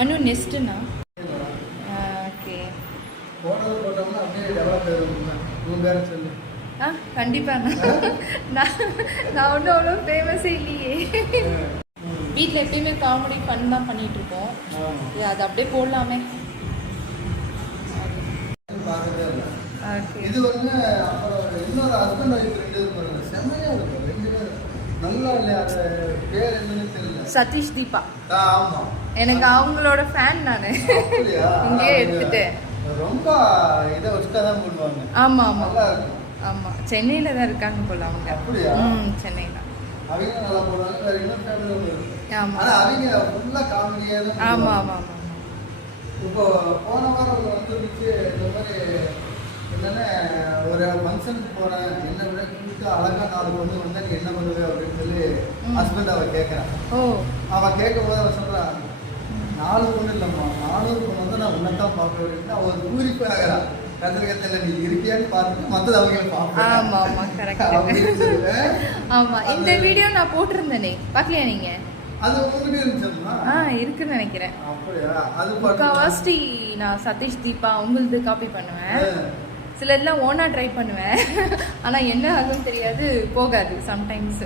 அனு நெஸ்ட்னா okay. போட்டோம்னா அப்படியே develop ஆயிடும். உன் பேரை சொல்லு. கண்டிப்பா நான் ஒன்றும் அவ்வளோ ஃபேமஸே இல்லையே. வீட்டில் எப்பயுமே காமெடி பண்ண தான் பண்ணிட்டு இருக்கோம். அது அப்படியே போடலாமே. இது வந்து அப்புறம் இன்னொரு ஹஸ்பண்ட் ஒய்ஃப் ரெண்டு இருப்பாங்க. செம்மையா இருக்கும் ரெண்டு பேரும். நல்லா இல்லையா? அது பேர் என்னன்னு தெரியல. சதீஷ் தீபா. ஆமா. எனக்கு அவங்களோட ஃபேன் நானு. இங்கேயே எடுத்துட்டேன். ரொம்ப இதை வச்சுட்டா தான் போடுவாங்க. ஆமா ஆமா நல்லா இருக்கும். ஆமா சென்னையில தான் இருக்காங்க போல அவங்க. அப்படியா? சென்னையில. அவங்க நல்லா போடுவாங்க. வேற இன்னொரு ஃபேமிலி இருக்கு. ஆமா. ஆனா அவங்க ஃபுல்லா காமெடியா தான். ஆமா ஆமா ஆமா. இப்போ போன வாரம் வந்துருச்சு இந்த மாதிரி என்னன்னா ஒரு ஃபங்க்ஷனுக்கு போறேன், என்ன விட கூப்பிட்டு அழகா 4 பொண்ணு வந்தா நீ என்ன பண்ணுவே அப்படின்னு சொல்லி ஹஸ்பண்ட் அவ கேட்கறான். அவன் கேட்கும் போது அவன் சொல்றான் 4 பொண்ணு இல்லம்மா 400 பொண்ணு வந்து நான் உன்னதான் பார்ப்பேன் அப்படின்னு அவன் பூரிப்பு ஆகிறான். கத்திரிக்கத்துல நீ இருக்கியான்னு பார்த்துட்டு மற்றது அவங்களை பார்ப்பேன். ஆமா ஆமா கரெக்ட். ஆமா இந்த வீடியோ நான் போட்டிருந்தேனே பார்க்கலையா நீங்க? அது உங்களுக்கு இருந்துச்சுமா? இருக்குன்னு நினைக்கிறேன். அப்படியா? அது முக்காவாசி நான் சதீஷ் தீபா உங்களுது காப்பி பண்ணுவேன். சிலர்லாம் ஓனா ட்ரை பண்ணுவேன். ஆனா என்ன ஆகும்னு தெரியாது, போகாது சம்டைம்ஸ்.